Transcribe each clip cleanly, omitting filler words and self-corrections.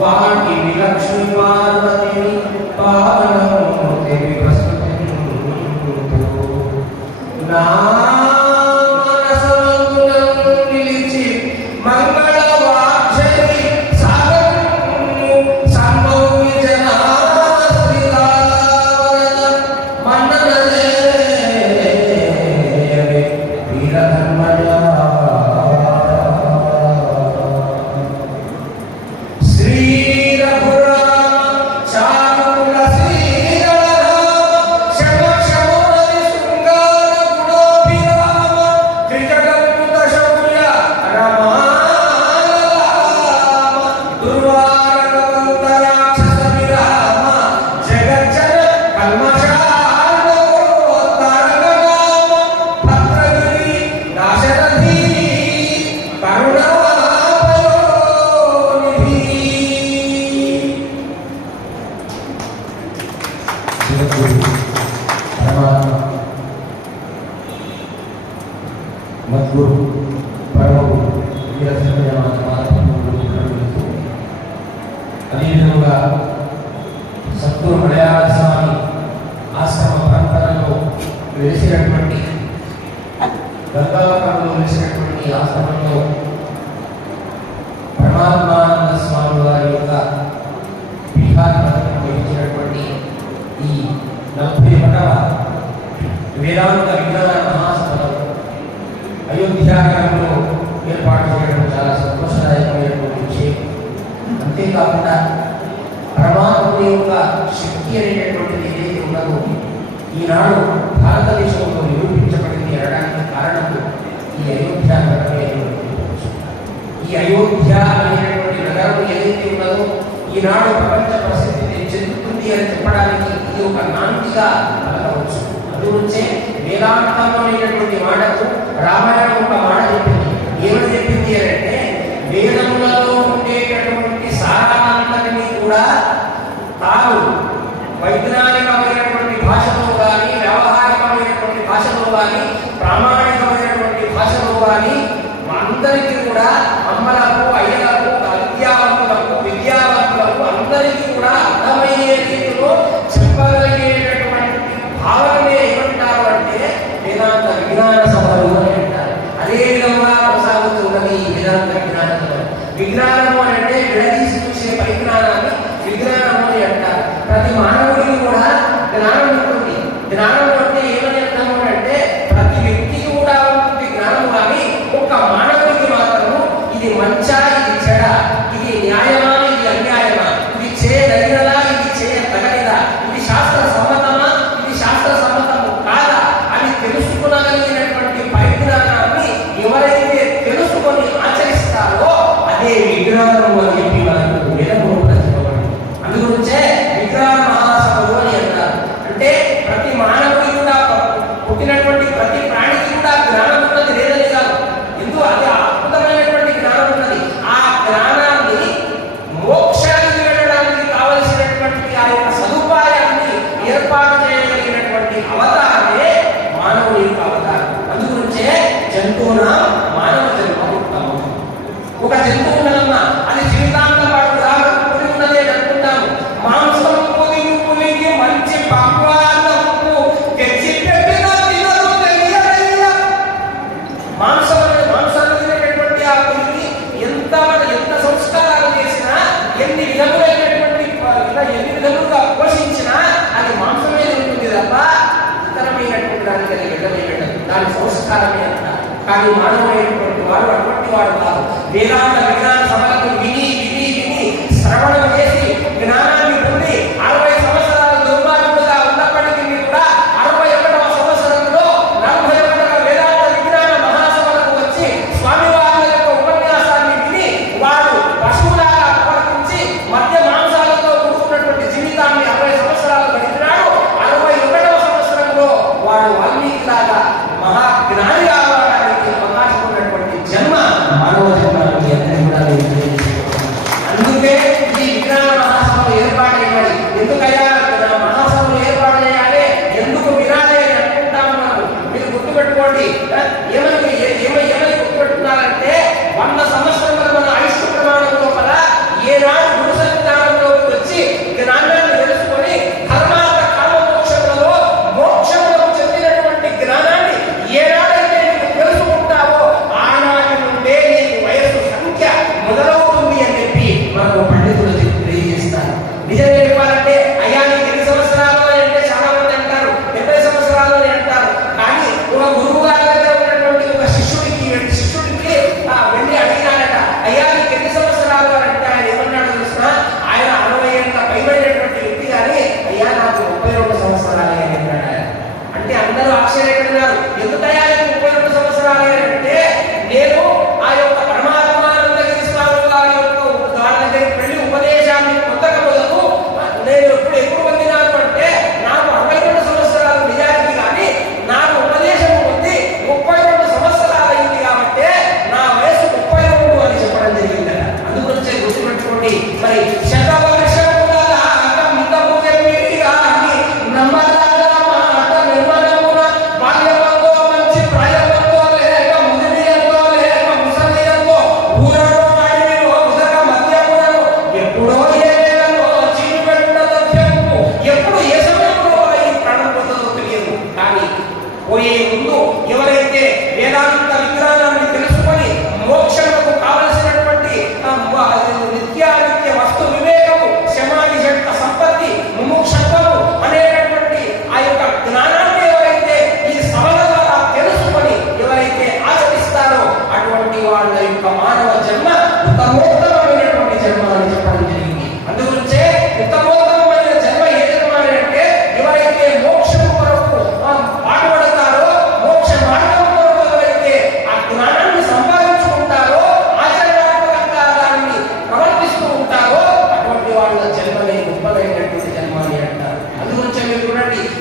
వాటి లక్ష్మి పార్వతిని పావనమూర్తి నా మద్గురు పరమగు అదేవిధంగా సద్గురు మలయాళ స్వామి ఆశ్రమ పరంపరలో వెలిసినటువంటి గంగావరంలో వెలిసినటువంటి ఆశ్రమంలో పరమాత్మానంద స్వామి వారి యొక్క బీహార్ పథకం వహించినటువంటి ఈ 41వ వేదాంత విజ్ఞాన మహాసభలో అయోధ్యానగరంలో ఏర్పాటు చేయడం చాలా సంతోషదాయకమైనటువంటి విషయం. అంతేకాకుండా పరమాత్ముని యొక్క శక్తి అనేటటువంటిది ఏదైతే ఉన్నదో ఈనాడు భారతదేశంలో నిరూపించబడింది అనడానికి కారణం ఈ అయోధ్య నగరమే. ఈ అయోధ్య అనేటటువంటి నగరం ఏదైతే ఉన్నదో ఈనాడు ప్రపంచ ప్రసిద్ధిని చెందుతుంది అని చెప్పడానికి ఇది ఒక నాందిగా పలకవచ్చు. అందుగురించే వేదాంతంలో అనేటటువంటి మాటకు రామాయణం ఒక మాట చెప్పింది. ఏమని చెప్పింది అంటే వేదములలో ఉండేటటువంటి సారాంతని కూడా తాను వైజ్ఞానికమైనటువంటి భాషలో కానీ వ్యావహారికమైనటువంటి భాషలో కానీ ప్రామాణికమైనటువంటి భాషలో కానీ అందరికీ కూడా అమ్మలకు అయ్యలకు విద్యావంతులకు అందరికీ కూడా అర్థమయ్యే రీతిలో చెప్పగలిగేటటువంటి భావనే ఏమంటారు అంటే వేదాంత విజ్ఞాన సభలు అని అంటారు. అదే విధంగా కొనసాగుతున్నది ఈ వేదాంత విజ్ఞాన సభ. విజ్ఞానము అంటే విడదీసి చూసే పరిజ్ఞానాన్ని విజ్ఞానము అని అంటారు. ప్రతి మానవుడికి కూడా జ్ఞానం ఉంటుంది. జ్ఞానం అంటే ఏమని అర్థము అంటే ప్రతి వ్యక్తికి కూడా ఉంటుంది జ్ఞానం. కానీ ఒక్క మానవుడికి మాత్రము ఇది మంచా, ఇది చెడ, ఇది న్యాయమా, ఇది అన్యాయమా, ఇది చేయదగినదా, ఇది చేయదగనిదా, ఇది శాస్త్ర సమ్మతమా, ఇది శాస్త్ర సమ్మతము కాదా అని తెలుసుకునగలిగినటువంటి పరిజ్ఞానాన్ని ఎవరైతే తెలుసుకొని ఆచరిస్తారో అదే విజ్ఞానము అని చెప్పి మనకు వేదము చెప్పబడింది. అందుగురించే విజ్ఞాన మహాసభలు అని అంటారు. అంటే ప్రతి మానవుడి కూడా పుట్టినటువంటి ప్రతి ప్రాణికి కూడా జ్ఞానం ఉన్నది లేదని కాదు. ఎందుకు అది అద్భుతమైనటువంటి జ్ఞానం ఉన్నది. ఆ జ్ఞానాన్ని మోక్షానికి వెళ్ళడానికి కావలసినటువంటి ఆ యొక్క సదుపాయాన్ని ఏర్పాటు చేయగలిగినటువంటి అవతారమే మానవుని యొక్క అవతారం. అందుగురించే జంతువున మానవ జన్మ పుట్టాము. ఒక జంతువు ఉన్నదమ్మా, అది జీవితాంత పాటు రాబడి ఉన్నదే అనుకుంటాము. మాంసం పులికి మంచి పక్వాలకు తెచ్చి పెట్టిన తినదు తెలియదయ్యా. మాంసాన్ని తినేటటువంటి ఆ పులికి ఎంత సంస్కారాలు చేసినా, ఎన్ని విధములుగా పోషించినా అది మాంసమే ఉంటుంది తప్ప ఇతరమైనటువంటి దానికి అది వెళ్ళలేదు. దాని సంస్కారమే అంట. కానీ మానవుడైనటువంటి వాడు అటువంటి వాడు కాదు. వేదాంత విజ్ఞాన సభలకు విని విని విని శ్రవణం చేసి జ్ఞానాన్ని పొంది 60 సంవత్సరాలు దుర్మార్గుడుగా ఉన్నప్పటికీ కూడా 61వ సంవత్సరంలో 41వ వేదాంత విజ్ఞాన మహాసభలకు వచ్చి స్వామివారి యొక్క ఉపన్యాసాన్ని విని వాడు పశువులాగా ప్రవర్తించి మధ్య మాంసాలతో కూడుకున్నటువంటి జీవితాన్ని 60 సంవత్సరాలు గడిపినాడు. 61వ సంవత్సరంలో వాడు వాల్మీకి లాగా మహాజ్ఞాని కావడానికి అవకాశం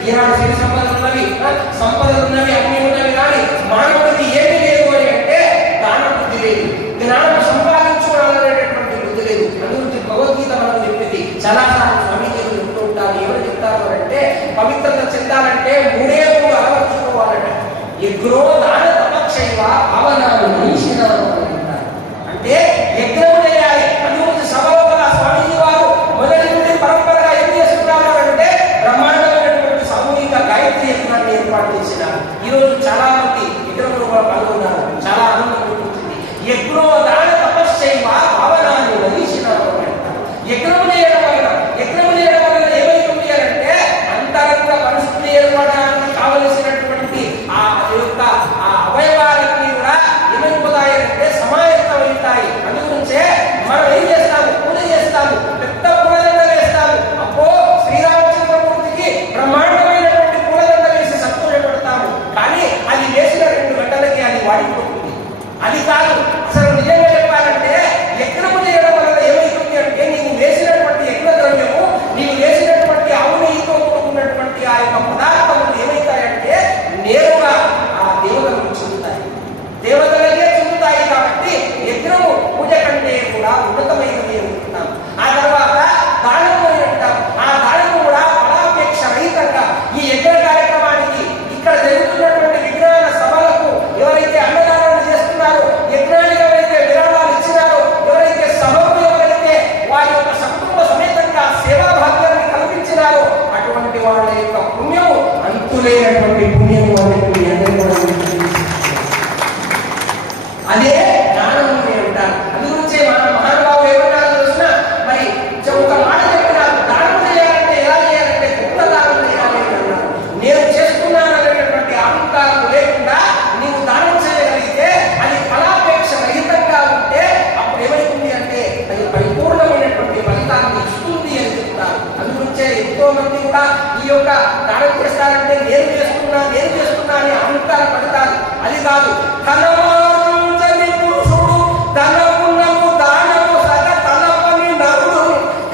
ఈనాడు సిరి సంపదలు ఉన్నవి, సంపదలు ఉన్నవి, అన్ని ఉన్నవి, కానీ మానవుడికి ఏమీ లేదు అని అంటే దాన బుద్ధి లేదు, జ్ఞానం సంపాదించుకోవాలనేటటువంటి బుద్ధి లేదు. అందుగురించి భగవద్గీత మనం చెప్పింది చాలాసార్లు స్వామీజీలు చెప్తూ ఉంటారు. ఎవరు చెప్తారు అంటే పవిత్రత చెందాలంటే మూడే మూడు అలవర్చుకోవాలంట. ఎగ్రో దాన తపక్షైవ భావనాలు మనిషినాలు అంటారు. అంటే యజ్ఞము చేయాలి. అందుగురించి సభలో స్వామీజీ వారు మొదటి నుండి పరంపరగా ఏం చేస్తున్నారు అంటే బ్రహ్మాండమైనటువంటి సామూహిక గాయత్రి యజ్ఞాన్ని ఏర్పాటు చేసినారు. ఈరోజు చాలా మంది యజ్ఞంలో కూడా పాల్గొన్నారు. చాలా ఆనందం ఉంటుంది. ఎగ్రో దాన తపశ్చైవ భావనాలు మనిషినాలు అంటారు. యజ్ఞము చేయడం వలన ఏమైతుంది అంటే అంతరంగ పరిస్థితులు ఏర్పడడానికి కావలసినటువంటి ఆ యొక్క అవయవాలన్నీ కూడా ఏమైపోతాయంటే సమాయత్తమవుతాయి. అందుగురించే మనం ఏం చేస్తాము, పూజ చేస్తాము, పెద్ద పూలదండ వేస్తాము. అప్పో శ్రీరామచంద్రమూర్తికి బ్రహ్మాండమైనటువంటి పూలదండ వేసి సంతోషపడతాము. కానీ అది వేసిన 2 గంటలకి అది వాడిపోతుంది. అది కాదు. అసలు నిజంగా చెప్పాలంటే యజ్ఞము చేయడం వల్ల ఏమైతుంది అంటే నీవు వేసినటువంటి యజ్ఞ ద్రవ్యము, నీవు వేసినటువంటి ఆవు నెయ్యితో కూడుకున్నటువంటి ఆ యొక్క పదార్థములు ఏమవుతాయంటే నేరుగా ఆ దేవతలకు చెందుతాయి, దేవతలకే చెందుతాయి. కాబట్టి యజ్ఞము పూజ కంటే కూడా ఉన్నతమైనది అనుకుంటున్నాం. ఆ తర్వాత దానము అని అంటాం. ఆ దానము కూడా ఫలాపేక్ష రహితంగా ఈ యజ్ఞ కార్యక్రమానికి ఇక్కడ జరుగుతున్నటువంటి విజ్ఞాన సభలకు ఎవరైతే అన్నదానాలు చేస్తున్నారో, యజ్ఞానికి ఎవరైతే విరాళాలు ఇచ్చినారో, ఎవరైతే సభకు ఎవరైతే వారి యొక్క సంకుటుంబ సమేతంగా సేవా భాగ్యాన్ని కల్పించినారో అటువంటి వాళ్ళ యొక్క పుణ్యము అంతులేనటువంటి పుణ్యము అనేటువంటి అదే దానము అని అంటారు. అందుగురించే మన మహానుభావులు ఏమన్నారో తెలిసిన మరి ఒక మాట చెప్పినారు. దానం చేయాలంటే ఎలా చేయాలంటే గొప్ప దానం చేయాలి అని అన్నారు. నేను చేసుకున్నాను అనేటటువంటి అహంకారం లేకుండా నీవు దానం చేయగలిగితే అది ఫలాపేక్ష రహితంగా ఉంటే అప్పుడు ఏమైతుంది అంటే అది పరిపూర్ణమైనటువంటి ఫలితాన్ని ఇస్తుంది అని చెప్తారు. అందుగురించే ఎంతో మంది కూడా ఈ యొక్క దానం చేస్తారంటే నేను చేస్తున్నా అని అహంకారం పడతారు. అది కాదు. ధనవాంచని పురుషుడు ధనమునము దానము సగ తలపని నరుడు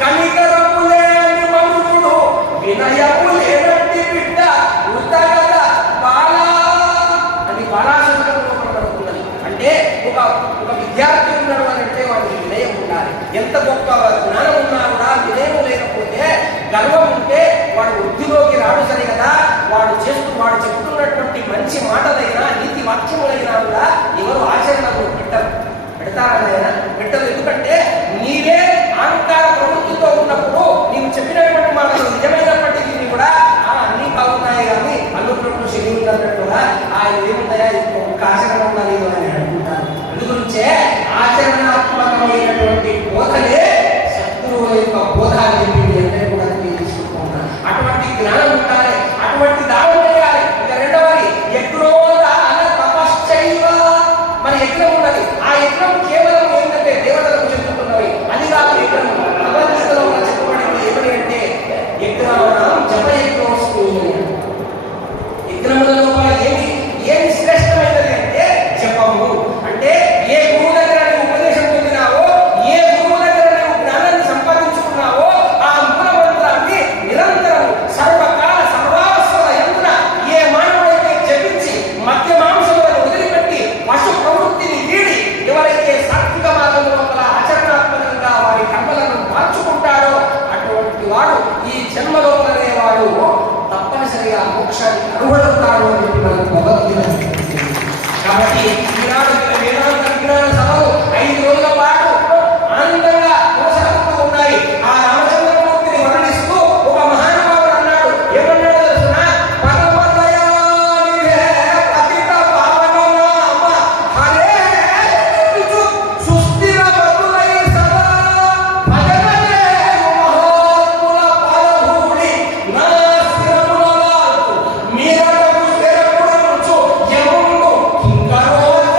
కనికరము లేని మనుషుడు వినయము లేనట్టి బిడ్డ ఉతగద బాలా అని బాలాశంకరంలో పడుతున్నది. అంటే ఒక విద్యార్థి ఉన్నాడు అని అంటే వాడికి వినయం ఉండాలి. ఎంత గొప్ప జ్ఞానం ఉన్నా కూడా వినయం లేకపోతే, గర్వం ఉంటే వాడు వృద్ధిలోకి రాడు. సరి కదా, వాడు చెప్తున్నటువంటి మంచి మాటలైనా నీతి వాక్యములైనా కూడా ఎవరు ఆచరణలో పెడతారనైనా పెట్టదు. ఎందుకంటే నీవే అహంకార ప్రవృత్తితో ఉన్నప్పుడు నీవు చెప్పినటువంటి మాటలు నిజమైనప్పటికీ కూడా అన్నీ బాగున్నాయి కానీ అల్లుకున్నప్పుడు శని ఉన్నట్టుగా ఆయన ఏమున్నాయా ఒక ఆచరణ ఉన్నది అని అనుకుంటారు. అందుగురించే ఆచరణాత్మకమైనటువంటి బోధనే శత్రువుల యొక్క బోధ అని చెప్పి అందరూ కూడా తీసుకుంటున్నారు. అటువంటి జ్ఞానం ఉండాలి, అటువంటి దానం చేయాలి. ఇక రెండవది ఎక్కడో దాన తపశ్చైవ. మన యజ్ఞం ఉన్నది. ఆ యజ్ఞం కేవలం ఏంటంటే దేవతలకు చెందుతున్నవి. అది కాదు యజ్ఞం. భగవద్గీతలో చెప్పబడింది ఏమని అంటే యజ్ఞానం జపయజ్ఞోస్మి. యజ్ఞముల లోపల ఏమి శ్రేష్టమైనది అంటే జపము. అంటే ఏ గురువు దగ్గర నువ్వు ఉపదేశం పొందినావో, ఏ గురువు దగ్గర నువ్వు జ్ఞానాన్ని సంపాదించుకున్నావో ఆ మూల మంత్రాన్ని నిరంతరం సర్వకాల సర్వావస్థల యందున ఏ మానవుడైతే జపించి మధ్య మాంసములను వదిలిపెట్టి పశు ప్రవృత్తిని వీడి ఎవరైతే సాత్విక మార్గం లోపల ఆచరణాత్మకంగా వారి కర్మలను మార్చుకుంటాడో అటువంటి వాడు ఈ జన్మ లోపలనే వాడు తప్పనిసరిగా మోక్షానికి అర్హుడవుతాడు అని చెప్పి మనకు భగవద్గీత. కాబట్టి ఈనాడు వేదాంత విజ్ఞాన సభలు 5 రోజుల పాటు ఆనందంగా కొనసాగుతూ ఉన్నాయి. ఆ రామచంద్రమూర్తిని వర్ణిస్తూ ఒక మహానుభావుడు అన్నాడు. ఏమన్నాడు తెలుసిన? పరమదయానిధే పతిత పావననామ హరే సుస్థిర బతులై సదా భజనలే మహాత్ముల పాదధూళి నా స్థిరముల మీరటకు స్థిరపుడనుచు యముండు కింకరోజ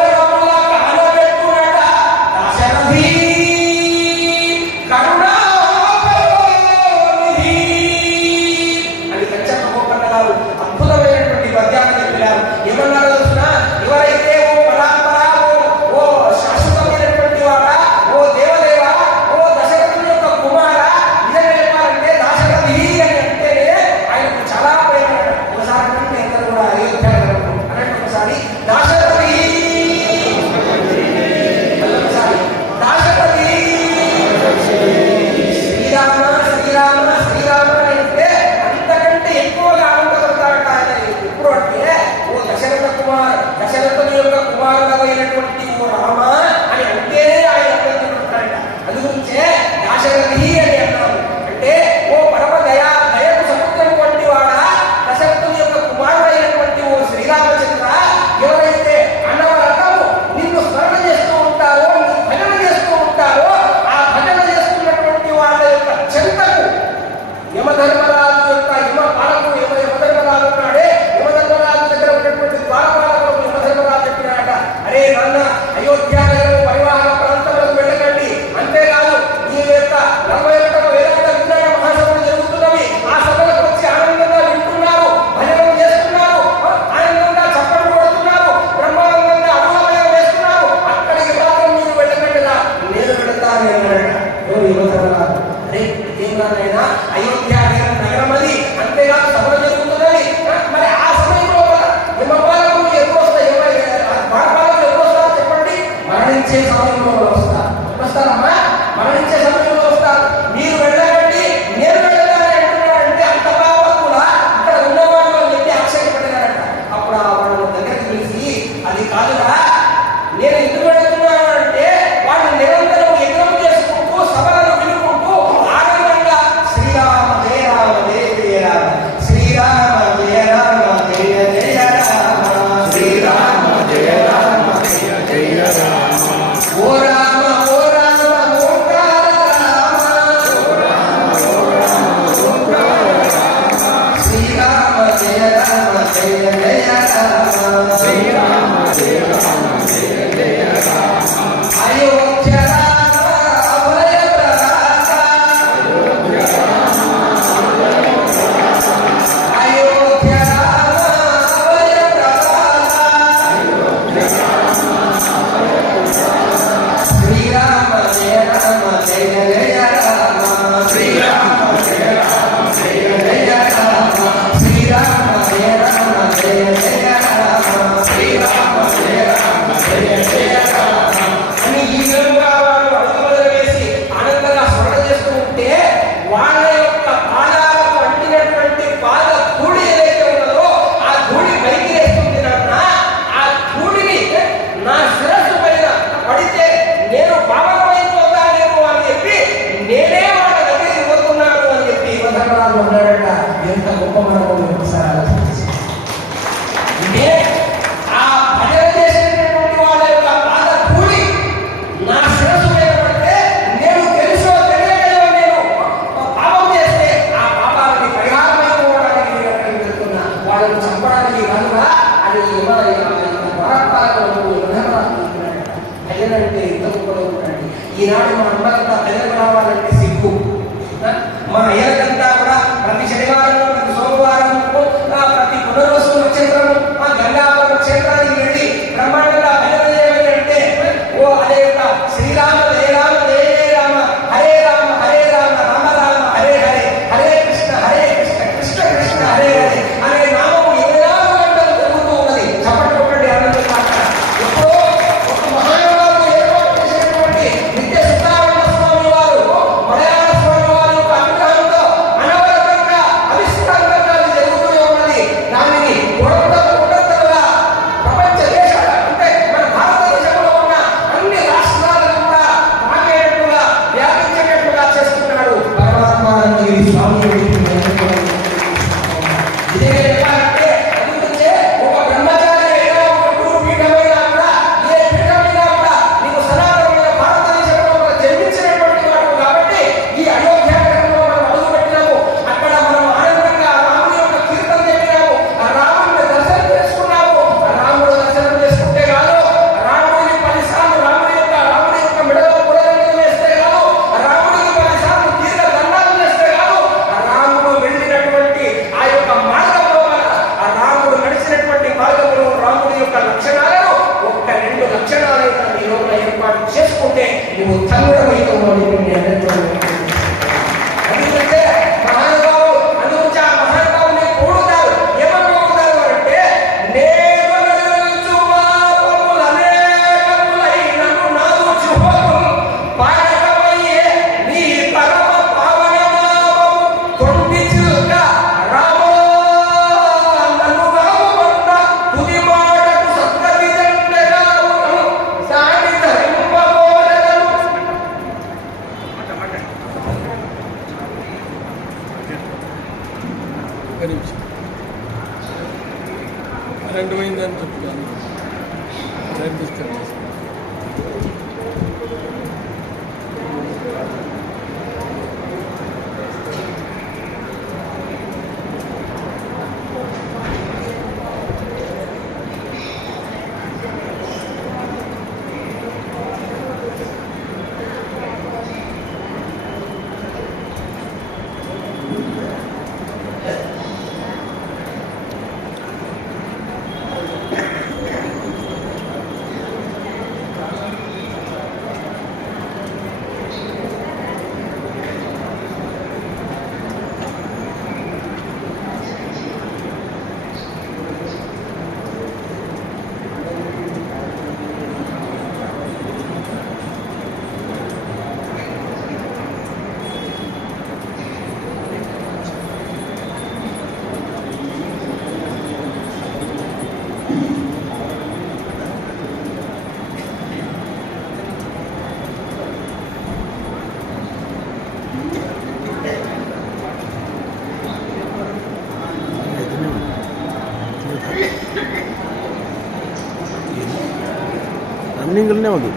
ఈనాడు మన అందరంతా ప్రజలు రావాలంటే సిగ్గు. మా అయ్యకంతా కూడా ప్రతి శనివారం, ప్రతి సోమవారం, ప్రతి పునర్వసు నక్షత్రము గంగాపురం క్షేత్రానికి వెళ్ళి బ్రహ్మాండంగా భజన చేయాలి అంటే ఓ అదే శ్రీరామ జయ రామ జయ జయ రామ, హరే రామ హరే రామ, రామ రామ హరే హరే, హరే కృష్ణ కృష్ణ కృష్ణ హరే హరే అనే నామము 24 గంటలు జరుగుతూ ఉన్నది. చప్పట్లు కొట్టండి ఆనందం మాట. ఎప్పుడో ఒక మహానుభావుడు ఏర్పాటు చేసినటువంటి నిత్య సుబ్రహ్మణ్య స్వామి వారు మలయాళ స్వామి వారి యొక్క అనుగ్రహంతో అనవరతంగా అవిష్కరంగా జరుగుతూనే ఉన్నది. దానిని కొడంతలుగా ప్రపంచ దేశాల అంటే మన భారతదేశంలో ఉన్న అన్ని రాష్ట్రాలను కూడా మాకేటట్టుగా వ్యాపించేటట్టుగా చేస్తున్నాడు పరమాత్మానందగిరి స్వామి. ఇదే చెప్పాలంటే అందుకే ఒక బ్రహ్మచారి అయినా ఒక గురు పీఠమైనా కూడా ఏ పీఠమైనా కూడా నీకు సనాతనమైన భారతదేశంలో మనం జన్మించినటువంటి వాడు కాబట్టి ఈ అయోధ్య నగరంలో మనం అడుగుపెట్టినాము. అక్కడ మనం ఆనందంగా రాముని యొక్క కీర్తన చెప్పినాము, ఆ రాముడిని దర్శనం చేసుకున్నాము. రాముడు దర్శనం చేసుకుంటే కాదు, రాముడిని 10 సార్లు రాముడి యొక్క మెడలో పుడగలు వేస్తే కాదు, రాముడికి 10 సార్లు తీర్థ దండాలు చేస్తే కాదు, రాముడు వెళ్ళినటువంటి ఆ యొక్క మార్గంలో ఆ రాముడు నడిచినటువంటి మార్గంలో రాముడి యొక్క లక్షణాలను 1-2 లక్షణాలైనా నీ లోపల ఏర్పాటు చేసుకుంటే నువ్వు తండ్రమైతావు అని నేను అంటున్నాను. ఎందుకంటే మహానుభావులు అందుగురించి ఆ మహానుభావుని పొగుడుతారు. ఏమని పొగుడుతారు అంటే నేను నిలుచు పాపములనేకములైనను నాదు చుహోము పాడకమయ్యే నీ పరమ పావన నామము తొండి చిలుక రామో నన్ను రాముమన్న తుది మాటకు సత్కరి జంటెగావును సాని ధరింపబోలెదను. కరెంట్ పోయిందని చెప్తాను. రన్నింగ్లోనే ఉంది.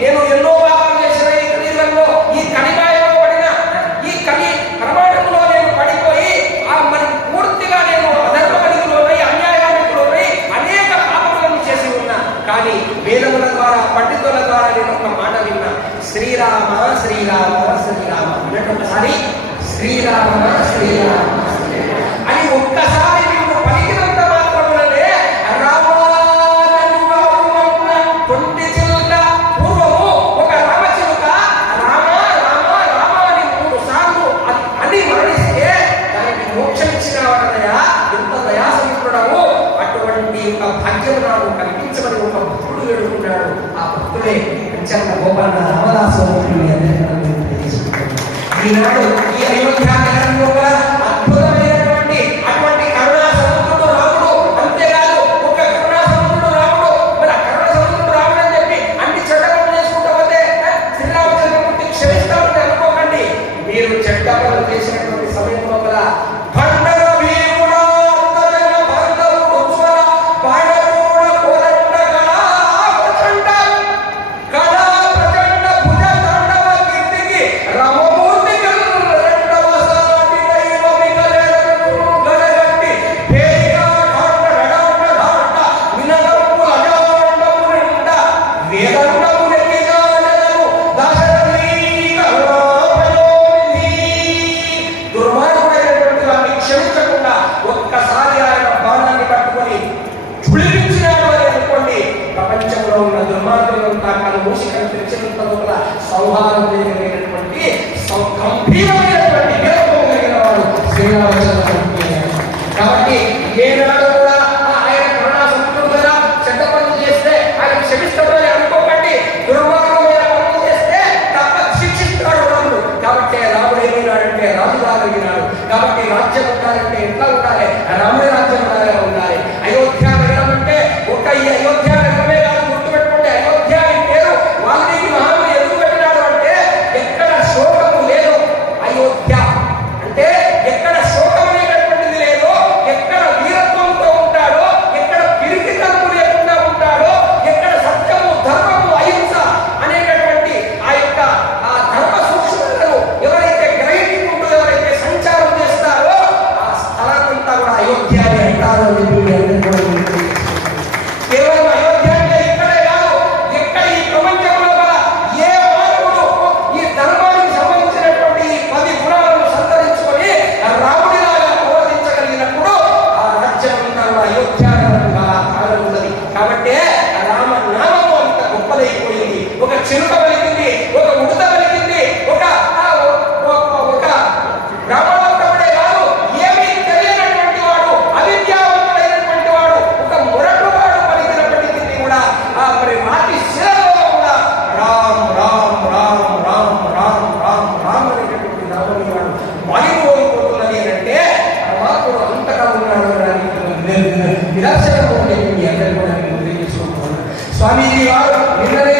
నేను ఎన్నో పాపాలు చేసిన ఈ కలియుగంలో, ఈ కలికాయంలో పడిన ఈ కలి ప్రమాణంలో నేను పడిపోయి మరి పూర్తిగా నేను అధర్మానికి లోనై, అన్యాయానికి లోనై అనేక పాపములను చేసి ఉన్నా. కానీ వేదముల ద్వారా, పండితుల ద్వారా నేను ఒక మాట విన్నా, శ్రీరామ శ్రీరామ శ్రీరామ అన్నట్టు శ్రీరామ శ్రీరామ అని ఒక్కసారి నువ్వు పలికినంత మాత్రముననే కొంటి చిలుక పూర్వము ఒక రామచిలుక రామ రామ రామ అని 3 సార్లు అని మరణిస్తే దానికి మోక్షం ఇచ్చిన వాడనయా, ఎంత దయాసముద్రుడవు. అటువంటి ఒక భాగ్యం నాకు కల్పించమని ఒక భక్తుడు వేడుకున్నాడు. ఆ భక్తుడే పంచమ గోపాల రామదాసు. ఈనాడు ఈ అయోధ్య నగరం లోపల అద్భుతమైనటువంటి అటువంటి కరుణా సముద్రుడు రాముడు. అంతేకాదు ఒక కరుణా సముద్రుడు రాముడు. మరి ఆ కరుణా సముద్రుడు రాముడు అని చెప్పి అన్ని చెడ్డ పనులు చేసుకుంటూ పోతే శ్రీరామచంద్రమూర్తి క్షమిస్తామని అనుకోకండి. మీరు చెడ్డ పనులు చేసినటువంటి సమయం లోపల సంహారం చేయగలిగినటువంటి గంభీరమైనటువంటి వీరత్వం కలిగిన వాడు శ్రీరామచంద్రమూర్తి. కాబట్టి ఏనాడు కూడా ఆయన కరుణా సముద్రుడు కదా, చెడ్డ పనులు చేస్తే ఆయన క్షమిస్తాడని అనుకోకండి. దుర్మార్గమైన పనులు చేస్తే తప్ప శిక్షిస్తాడు రాముడు. కాబట్టి రాముడు ఏమైనాడంటే రాజుగా కలిగినాడు. కాబట్టి రాజ్యం ఉండాలంటే ఎట్లా ఉండాలి? రాముడి రాజ్యం ఉండాలి. అయోధ్య నగరం అంటే ఒక ఈ అయోధ్య నగరమే కాదు, గుర్తుపెట్టుకుంటే అయోధ్య అని పేరు వాల్మీకి మహాముని ఎక్కడ శోకము లేదో, అయోధ్య అంటే ఎక్కడ శోకం అనేటటువంటిది లేదో, ఎక్కడ వీరత్వంతో ఉంటాడో, ఎక్కడ పిరికితనము లేకుండా ఉంటాడో, ఎక్కడ సత్యము ధర్మము అహింస అనేటటువంటి ఆ ధర్మ సూక్ష్మతను ఎవరైతే గ్రహించుకుంటూ ఎవరైతే సంచారం చేస్తారో ఆ స్థలాన్నంతా కూడా అయోధ్య అని అంటారు. కేవలం అయోధ్య అంటే ఇక్కడే కాదు, ఎక్కడ ఈ ప్రపంచంలో ఏ మానవుడు ఈ ధర్మానికి సంబంధించినటువంటి 10 గుణాలను సంతరించుకొని రాముడిలాగా ప్రవర్తించగలిగినప్పుడు ఆ రాజ్యం అంతా అయోధ్యగా కాగలుగుతుంది. కాబట్టి రామ నామము అంత గొప్పదైపోయింది. ఒక చిలుక పలికింది, ఒక ఉడత పలికింది, ఒక బ్రాహ్మణోత్తముడే కాదు, ఏమీ తెలియనటువంటి వాడు, అవిద్యావంతుడైనటువంటి వాడు, ఒక మురటువాడు పలికినప్పటికీ కూడా మరి రాతి శిలలో కూడా రామ్ రామ్ రామ్ రామ్ రామ్ రామ్ రామ్ అనేటటువంటి నామని వాడు మారిపోయిపోతున్నది అంటే పరమాత్ముడు అంతగా ఉన్నాడు. నిదర్శనం స్వామీజీ వారు నిన్ననే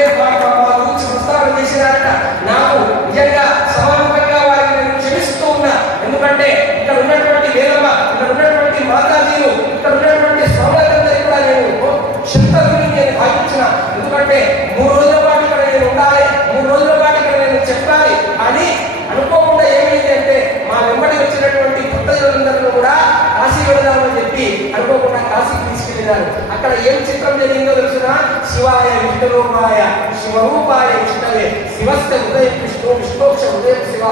గురించి ప్రస్తావన చేసినారట. నాకు నిజంగా సమానంగా వారికి నేను క్షమిస్తూ ఉన్నా. ఎందుకంటే ఇక్కడ ఉన్నటువంటి వేలమ్మ, ఇక్కడ ఉన్నటువంటి మాతాజీలు, ఇక్కడ ఉన్నటువంటి స్వాములందరికీ కూడా నేను క్షంతని నేను భావించిన. ఎందుకంటే 3 రోజుల పాటు ఇక్కడ నేను ఉండాలి, 3 రోజుల పాటు ఇక్కడ నేను చెప్పాలి అని అనుకోకుండా ఏమైంది అంటే మా వెంబడి వచ్చినటువంటి భక్తులందరూ కూడా కాశీ వెళదామని చెప్పి అనుకోకుండా కాశీకి తీసుకెళ్ళినారు. అక్కడ ఏం చిత్రం జరిగిందో తెలుసునా? శివాయ విష్ణురూపాయ శివరూపాయ విష్ణవే శివస్థ ఉదయం విష్ణు విష్ణోక్ష ఉదయం శివ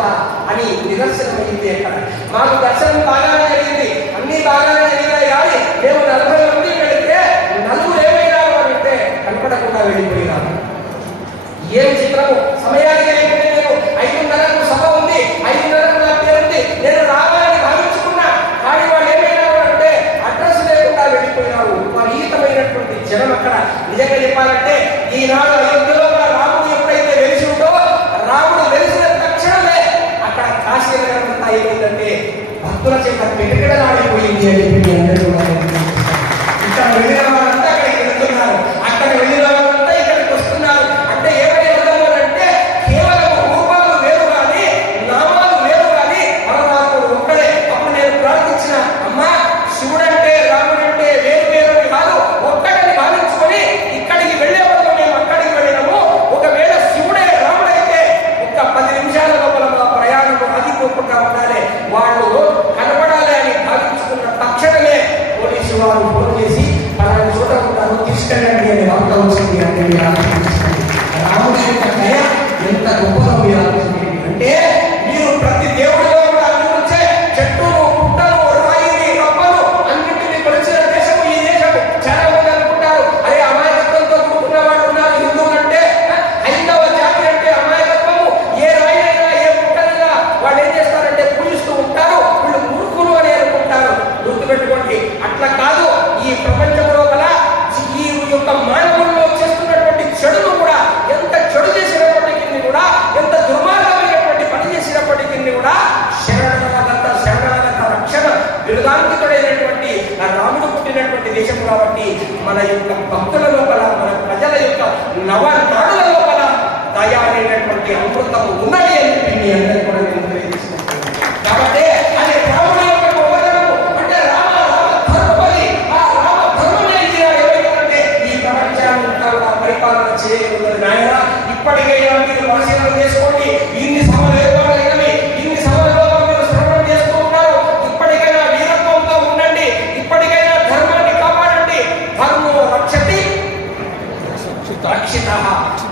అని నిదర్శనమైంది. అక్కడ మాకు దర్శనం బాగానే జరిగింది, అన్ని బాగానే జరిగాయి. కానీ మేము 40 మంది వెళితే 4 ఏమైనారు అంటే కనపడకుండా వెళ్ళిపోయినారు. ఏం చిత్రము! సమయానికి లేకుంటే నేను 5:30కు సభ ఉంది, 5:30కు నా పేరుంది, నేను రావాలని భావించుకున్నా. కానీ వాళ్ళు ఏమైనారు అంటే అడ్రస్ లేకుండా వెళ్ళిపోయినారు. విపరీతమైనటువంటి జనం అక్కడ. నిజంగా చెప్పాలంటే ఈనాడు అయోధ్యలో రాముడు ఎప్పుడైతే వెలిసి ఉందో, రాముడు వెలిసిన తక్షణమే అక్కడ కాశీ నగరం అంతా ఏమైందంటే భక్తుల చేత పెట్టుకడలాడిపోయింది అని చెప్పి అందరూ ఇక్కడ వెళ్ళిన వాళ్ళంతా అక్కడికి వెళ్తున్నారు, అక్కడ వెళ్ళిన వాళ్ళంతా ఇక్కడికి వస్తున్నారు. అంటే ఏమని అర్థం అంటే కేవలం రూపాలు వేరు కానీ నామాలు వేరు కానీ పరమాత్ముడు ఒక్కడే. అప్పుడు నేను ప్రార్థించిన, అమ్మా శివుడంటే రాముడంటే వేరు వేరు కాదు, ఒక్కడని భావించుకొని ఇక్కడికి వెళ్ళే వాళ్ళు మేము అక్కడికి వెళ్ళినాము. ఒకవేళ యొక్క భక్తుల లోపల, మన ప్రజల యొక్క నవనాడుల లోపల దయ అనేటటువంటి అమృతము ఉన్నది అని చెప్పి మీ అందరికీ కూడా నేను తెలియజేసుకుంటున్నాను. కాబట్టి అది రాముడి యొక్క గొప్పతనము. అంటే రామ ధర్మపతి, ఆ రామ ధర్మమే ఏమైందంటే ఈ ప్రపంచాన్ని కూడా పరిపాలన చేయగలుగుతుంది. నాయన ఇప్పటికైనా మీరు పరిశీలన చేసుకోండి. ఇన్ని సభలు ఏర్పాటైనవి, ఇన్ని సభలలో మీరు శ్రవణం చేస్తూ ఉన్నారు. ఇప్పటికైనా వీరత్వంతో ఉండండి. ఇప్పటికైనా ధర్మాన్ని కాపాడండి. ధర్మో రక్షతి రక్షిత.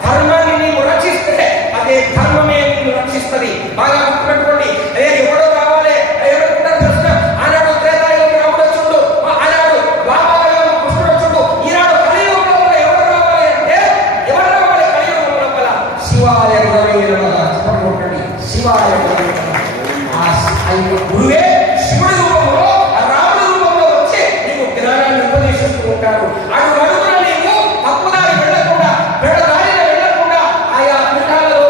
ధర్మాన్ని నీవు రక్షిస్తే అదే ధర్మమే నిన్ను రక్షిస్తుంది. బాగా గుర్తుపెట్టుకోండి. అదే ఎవడో రావాలి, ఎవరుకుంటారు ప్రశ్న. ఆనాడు త్రేతాయుగంలో రాముడు వచ్చుడు, ఆనాడు రామాయుగంలో కృష్ణుడు వచ్చుడు, ఈనాడు కలియుగంలో ఎవరు రావాలి అంటే ఎవరు రావాలి? కలియుగం లోపల శివాయ గురవే నమః. చెప్పండి, శివాయ గురవే నమః. ఆ గురువే శివుడి రూపంలో, ఆ రాముడి రూపంలో వచ్చి నీకు జ్ఞానాన్ని ఉపదేశిస్తూ ఉంటాడు. అడుగు అడుగున నీవు తప్పుదారి వెళ్ళకుండా, పెడదారిన వెళ్ళకుండా ఆయా పీఠాలలో,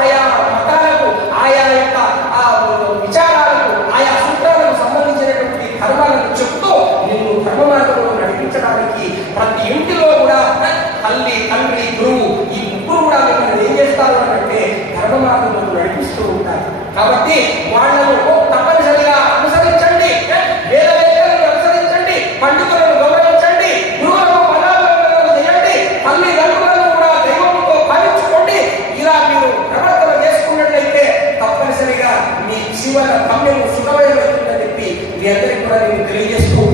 ఆయా మతాలకు, ఆయా యొక్క ఆ విచారాలకు, ఆయా సూత్రాలకు సంబంధించినటువంటి ధర్మాలను చెప్తూ నిన్ను ధర్మ మార్గంలో నడిపించడానికి ప్రతి ఇంటిలో కూడా తల్లి, తండ్రి, గురువు ఈ ముగ్గురు కూడా మిమ్మల్ని ఏం చేస్తారు అంటే ధర్మ మార్గంలో నడిపిస్తూ ఉంటారు. కాబట్టి వాళ్ళను తప్పనిసరిగా అనుసరించండి. వేద వేదాలను అనుసరించండి. పండితులను గౌరవించండి. గురువులకు పదాలను చేయండి. తల్లిదండ్రులను కూడా దైవంతో భావించుకోండి. ఇలా మీరు ప్రవర్తన చేసుకున్నట్లయితే తప్పనిసరిగా మీ జీవన గమ్యం సుఖమయమవుతుందని చెప్పి మీ అందరికీ కూడా నేను తెలియజేస్తూ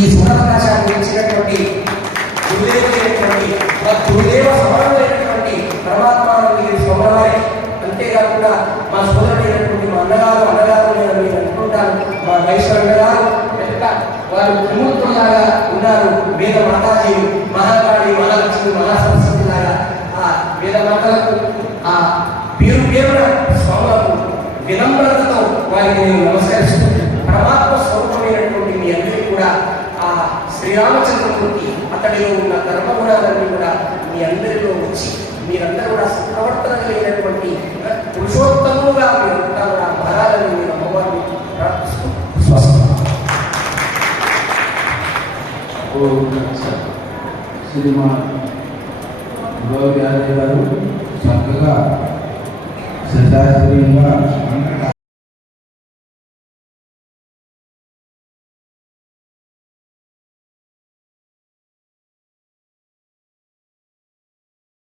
ఈ సుఖావకాశాన్ని ఇచ్చినటువంటి గురుదేవుడైనటువంటి గురుదేవ సమానమైనటువంటి పరమాత్మను మీరు స్వభావాన్ని, అంతేకాకుండా మా సోదరుడైనటువంటి మా అన్నగారు నేను మీరు అనుకుంటాను. మా వైశ్వ అన్నగారు వారు త్రిమూర్తులాగా ఉన్నారు. వేద మాతాజీ, మహాకాళి, మహాలక్ష్మి, మహాసరస్వతి లాగా ఆ వేద మాతలకు ఆ పేరున స్వాములకు వినమ్రతతో వారికి నేను నమస్కరిస్తూ పరమాత్మ స్వరూపమైనటువంటి మీ అందరికీ కూడా ఆ శ్రీరామచంద్రమూర్తి అతడిలో ఉన్న ధర్మగుణాలన్నీ కూడా మీ అందరిలో వచ్చి మీరందరూ కూడా ప్రవర్తన కలిగినటువంటి పురుషోత్తములుగా మీరంతా కూడా మారాలని మీరు అమ్మవారిని ప్రార్థిస్తూ స్వస్థ. శ్రీమా గౌరీ గారు చక్కగా శ్రద్ధాశీలంగా